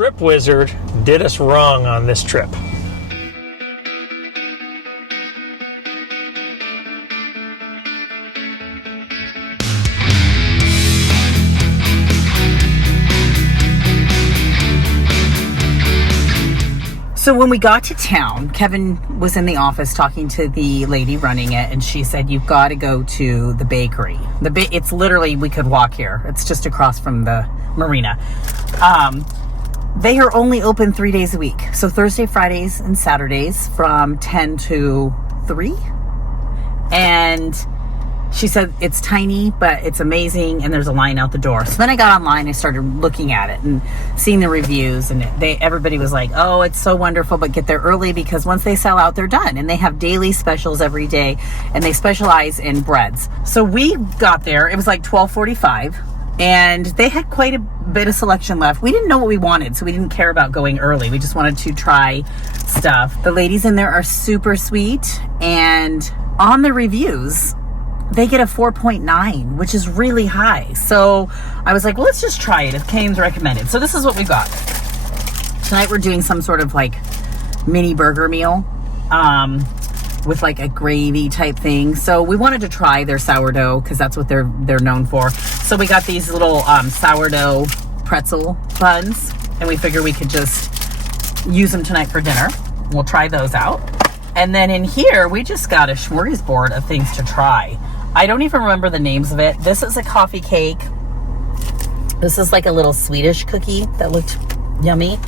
trip wizard did us wrong on this trip. So when we got to town, Kevin was in the office talking to the lady running it, and she said, you've got to go to the bakery. It's literally, we could walk here. It's just across from the marina. They are only open 3 days a week. So Thursday, Fridays, and Saturdays from 10 to 3. And she said it's tiny, but it's amazing, and there's a line out the door. So then I got online, I started looking at it and seeing the reviews, and everybody was like, oh, it's so wonderful, but get there early because once they sell out, they're done. And they have daily specials every day, and they specialize in breads. So we got there, it was like 12:45, and they had quite a bit of selection left. We didn't know what we wanted, so we didn't care about going early. We just wanted to try stuff. The ladies in there are super sweet, and on the reviews, they get a 4.9, which is really high. So I was like, well, let's just try it if Kane's recommended. So this is what we got. Tonight we're doing some sort of like mini burger meal with like a gravy type thing. So we wanted to try their sourdough because that's what they're known for. So we got these little sourdough pretzel buns, and we figure we could just use them tonight for dinner. We'll try those out. And then in here, we just got a smorgasbord of things to try. I don't even remember the names of it. This is a coffee cake. This is like a little Swedish cookie that looked yummy.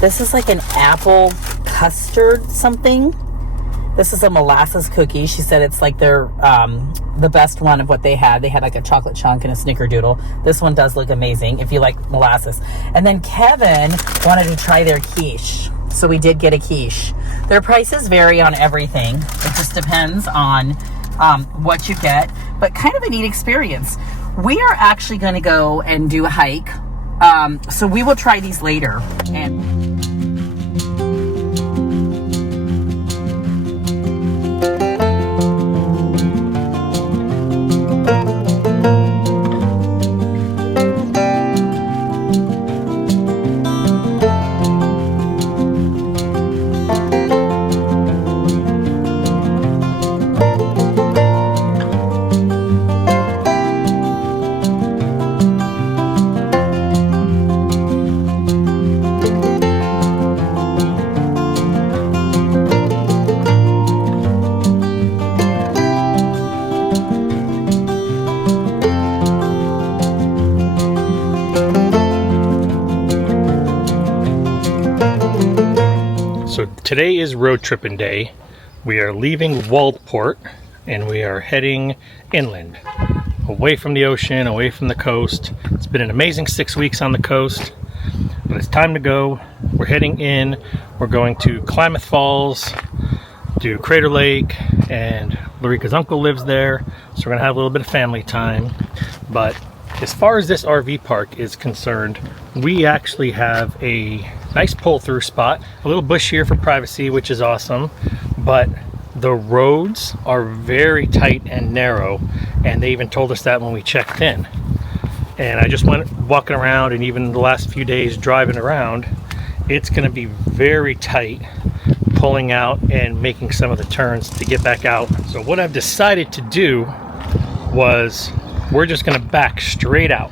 This is like an apple custard something. This is a molasses cookie. She said it's like their the best one of what they had. They had like a chocolate chunk and a snickerdoodle. This one does look amazing if you like molasses. And then Kevin wanted to try their quiche. So we did get a quiche. Their prices vary on everything. It just depends on what you get, but kind of a neat experience. We are actually going to go and do a hike. So we will try these later. And So today is road tripping day. We are leaving Waldport and we are heading inland, away from the ocean, away from the coast. It's been an amazing 6 weeks on the coast, but it's time to go. We're heading in. We're going to Klamath Falls, to Crater Lake, and Larica's uncle lives there, so we're gonna have a little bit of family time. But as far as this RV park is concerned, we actually have a nice pull-through spot, a little bush here for privacy, which is awesome, but the roads are very tight and narrow, and they even told us that when we checked in. And I just went walking around, and even the last few days driving around, it's going to be very tight pulling out and making some of the turns to get back out. So what I've decided to do was we're just going to back straight out.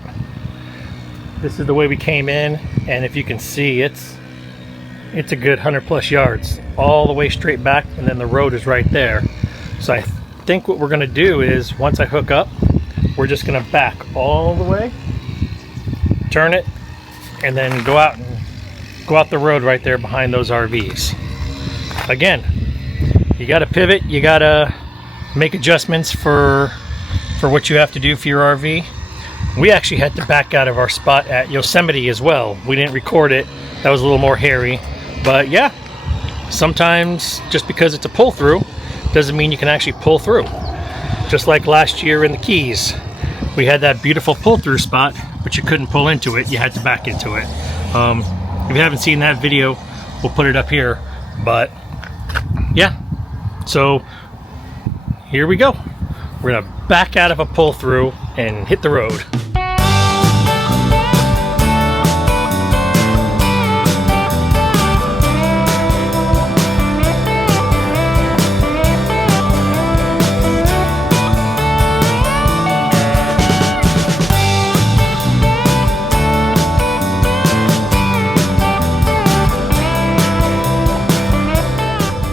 This is the way we came in, and if you can see, it's a good 100+ yards all the way straight back, and then the road is right there. So I think what we're going to do is, once I hook up, we're just going to back all the way, turn it, and then go out the road right there behind those RVs. Again, you got to pivot, you got to make adjustments for what you have to do for your RV. We actually had to back out of our spot at Yosemite as well. We didn't record it. That was a little more hairy. But yeah, sometimes just because it's a pull through doesn't mean you can actually pull through. Just like last year in the Keys, we had that beautiful pull through spot, but you couldn't pull into it. You had to back into it. If you haven't seen that video, we'll put it up here. But yeah, so here we go. We're gonna back out of a pull through and hit the road.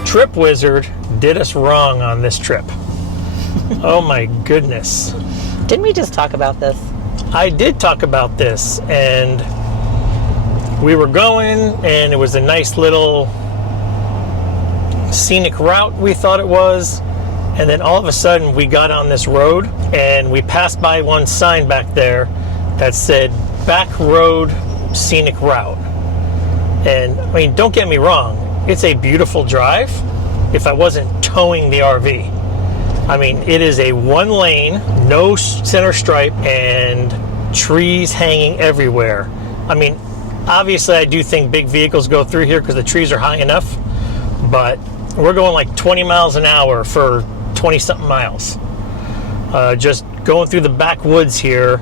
Trip Wizard did us wrong on this trip. Oh my goodness. Didn't we just talk about this? I did talk about this, and we were going, and it was a nice little scenic route, we thought it was, and then all of a sudden we got on this road, and we passed by one sign back there that said back road scenic route. And I mean, don't get me wrong, it's a beautiful drive if I wasn't towing the RV. I mean, it is a one lane, no center stripe, and trees hanging everywhere. I mean, obviously I do think big vehicles go through here because the trees are high enough, but we're going like 20 miles an hour for 20 something miles. Just going through the backwoods here.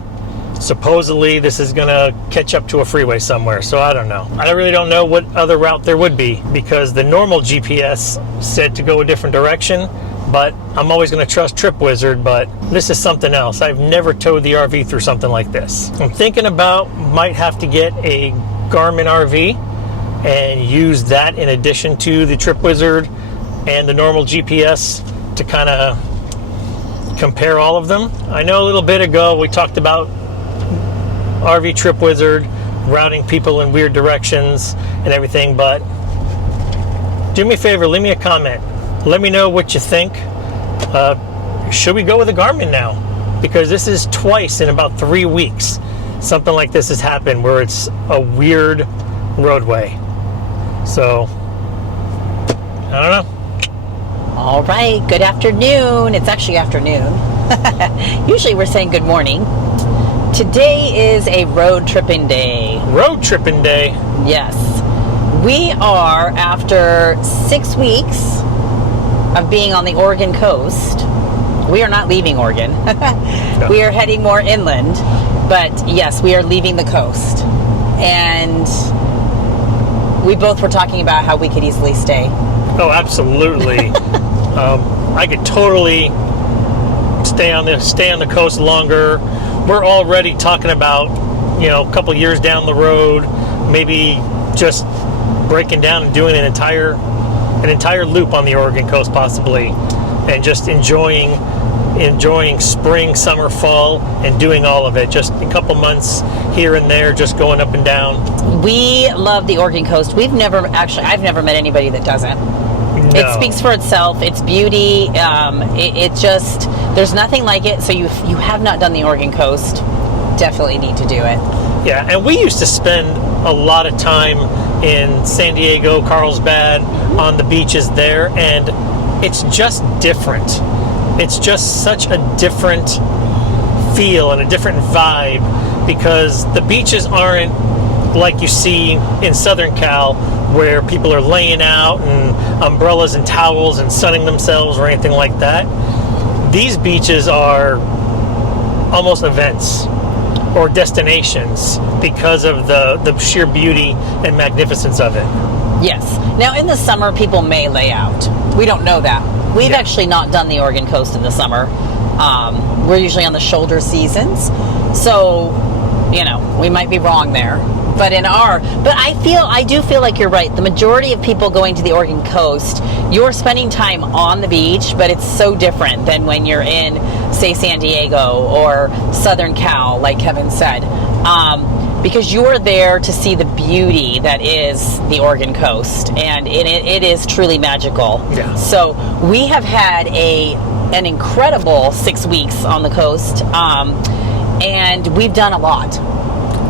Supposedly this is gonna catch up to a freeway somewhere, so I don't know. I really don't know what other route there would be, because the normal GPS said to go a different direction, but I'm always gonna trust Trip Wizard, but this is something else. I've never towed the RV through something like this. I'm thinking about might have to get a Garmin RV and use that in addition to the Trip Wizard and the normal GPS to kind of compare all of them. I know a little bit ago we talked about RV Trip Wizard routing people in weird directions and everything, but do me a favor, leave me a comment. Let me know what you think. Should we go with a Garmin now? Because this is twice in about 3 weeks something like this has happened where it's a weird roadway. So, I don't know. All right, good afternoon. It's actually afternoon. Usually we're saying good morning. Today is a road tripping day. Road tripping day? Yes. We are, after 6 weeks of being on the Oregon coast, we are not leaving Oregon. No. We are heading more inland, but yes, we are leaving the coast. And we both were talking about how we could easily stay. Oh, absolutely. I could totally stay on the coast longer. We're already talking about, a couple years down the road, maybe just breaking down and doing an entire loop on the Oregon coast possibly, and just enjoying spring, summer, fall, and doing all of it. Just a couple months here and there, just going up and down. We love the Oregon coast. I've never met anybody that doesn't. No. It speaks for itself. Its beauty. It just, there's nothing like it. So you have not done the Oregon coast, definitely need to do it. Yeah, and we used to spend a lot of time in San Diego, Carlsbad, on the beaches there, and it's just different. It's just such a different feel and a different vibe, because the beaches aren't like you see in Southern Cal, where people are laying out and umbrellas and towels and sunning themselves or anything like that. These beaches are almost events or destinations because of the sheer beauty and magnificence of it. Yes. Now, in the summer, people may lay out. We don't know that. We've actually not done the Oregon coast in the summer. We're usually on the shoulder seasons. So, we might be wrong there. But I do feel like you're right. The majority of people going to the Oregon coast, you're spending time on the beach, but it's so different than when you're in, say, San Diego or Southern Cal, like Kevin said. Because you're there to see the beauty that is the Oregon coast, and it is truly magical. Yeah. So we have had an incredible 6 weeks on the coast, and we've done a lot.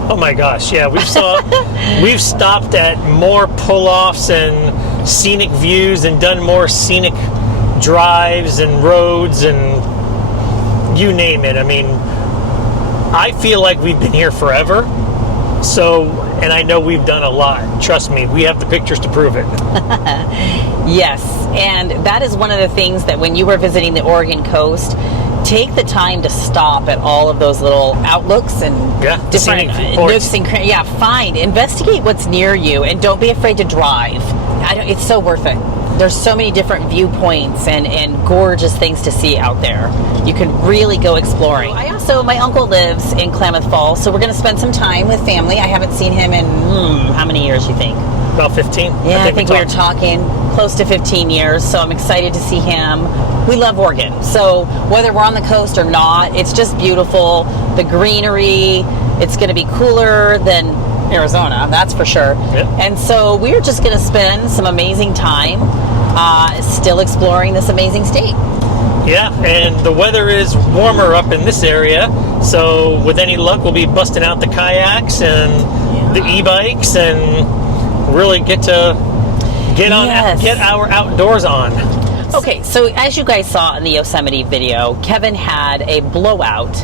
Oh my gosh, yeah, we've stopped at more pull-offs and scenic views and done more scenic drives and roads and you name it. I mean, I feel like we've been here forever. So, and I know we've done a lot. Trust me, we have the pictures to prove it. Yes, and that is one of the things that when you were visiting the Oregon coast, take the time to stop at all of those little outlooks and different nooks and investigate what's near you, and don't be afraid to drive. It's so worth it. There's so many different viewpoints and gorgeous things to see out there. You can really go exploring. My uncle lives in Klamath Falls, so we're going to spend some time with family. I haven't seen him in how many years, you think? About 15. Yeah, I think we were talked. talking close to 15 years, so I'm excited to see him. We love Oregon, so whether we're on the coast or not, it's just beautiful. The greenery, it's going to be cooler than Arizona, that's for sure. Yep. And so we're just going to spend some amazing time still exploring this amazing state. Yeah, and the weather is warmer up in this area, so with any luck, we'll be busting out the kayaks and the e-bikes and really get our outdoors on. Okay, so as you guys saw in the Yosemite video, Kevin had a blowout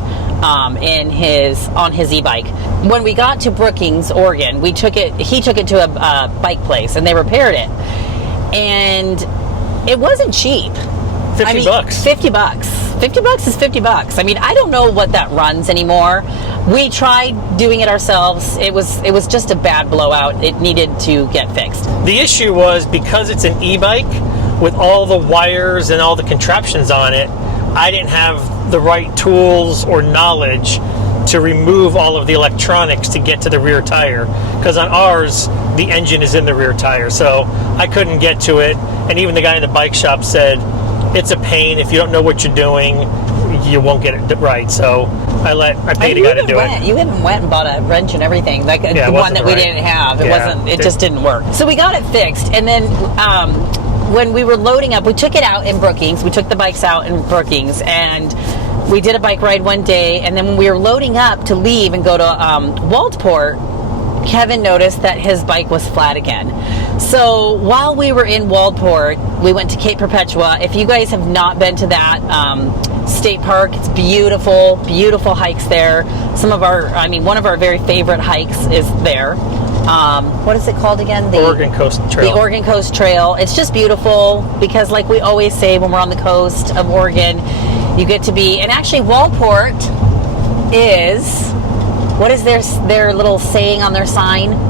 on his e-bike. When we got to Brookings, Oregon, he took it to a bike place and they repaired it. And it wasn't cheap. $50. $50. $50 is $50. I mean, I don't know what that runs anymore. We tried doing it ourselves. It was just a bad blowout. It needed to get fixed. The issue was because it's an e-bike with all the wires and all the contraptions on it, I didn't have the right tools or knowledge to remove all of the electronics to get to the rear tire. Because on ours, the engine is in the rear tire, so I couldn't get to it. And even the guy in the bike shop said, it's a pain. If you don't know what you're doing, you won't get it right. So I paid a guy to do it. You even went and bought a wrench and everything, like the one that we didn't have. It just didn't work. So we got it fixed, and then when we were loading up, we took it out in Brookings. We took the bikes out in Brookings, and we did a bike ride one day. And then when we were loading up to leave and go to Waldport, Kevin noticed that his bike was flat again. So while we were in Waldport, we went to Cape Perpetua. If you guys have not been to that state park, it's beautiful, beautiful hikes there. One of our very favorite hikes is there. What is it called again? The Oregon Coast Trail. The Oregon Coast Trail. It's just beautiful because, like we always say when we're on the coast of Oregon, you get to be, and actually Waldport is, what is their little saying on their sign?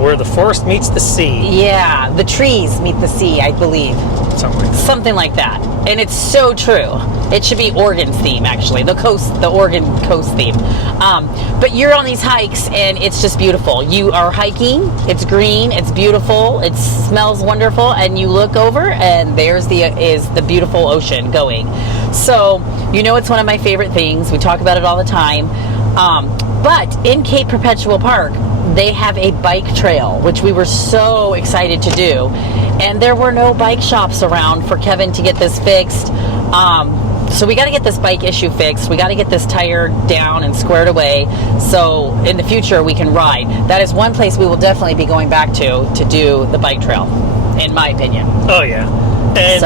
Where the forest meets the sea. Yeah, the trees meet the sea, I believe. Something like that. And it's so true. It should be Oregon's theme, actually. The Oregon coast theme. But you're on these hikes, and it's just beautiful. You are hiking. It's green. It's beautiful. It smells wonderful. And you look over, and there's the beautiful ocean going. So, it's one of my favorite things. We talk about it all the time. But in Cape Perpetua Park, they have a bike trail, which we were so excited to do. And there were no bike shops around for Kevin to get this fixed. So we got to get this bike issue fixed. We got to get this tire down and squared away so in the future we can ride. That is one place we will definitely be going back to do the bike trail, in my opinion. Oh, yeah. And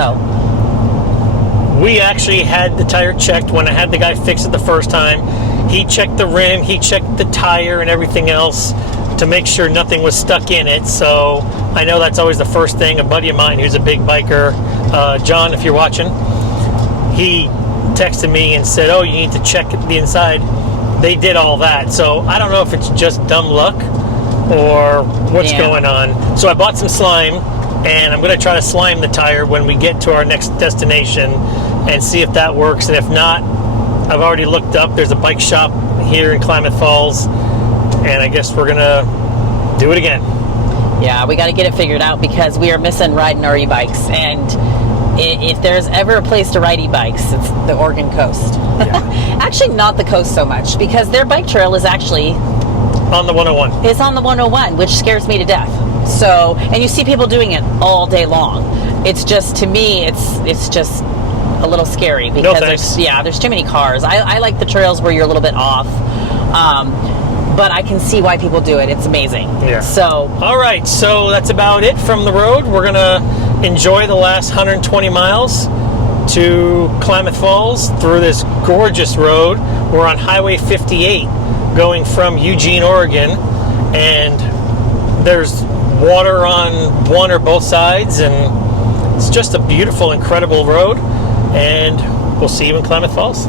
we actually had the tire checked when I had the guy fix it the first time. He checked the rim, he checked the tire and everything else to make sure nothing was stuck in it. So I know that's always the first thing. A buddy of mine who's a big biker, John, if you're watching, he texted me and said, oh, you need to check the inside. They did all that. So I don't know if it's just dumb luck or what's going on. So I bought some slime, and I'm going to try to slime the tire when we get to our next destination and see if that works. And if not, I've already looked up. There's a bike shop here in Klamath Falls, and I guess we're going to do it again. Yeah, we got to get it figured out because we are missing riding our e-bikes. And if there's ever a place to ride e-bikes, it's the Oregon coast. Yeah. Actually, not the coast so much because their bike trail is actually on the 101. It's on the 101, which scares me to death. So, and you see people doing it all day long. It's just, to me, it's just a little scary because there's too many cars. I like the trails where you're a little bit off. But I can see why people do it. It's amazing. Yeah. So, all right. So that's about it from the road. We're gonna enjoy the last 120 miles to Klamath Falls through this gorgeous road. We're on Highway 58, going from Eugene, Oregon, and there's water on one or both sides, and it's just a beautiful, incredible road. And we'll see you in Klamath Falls.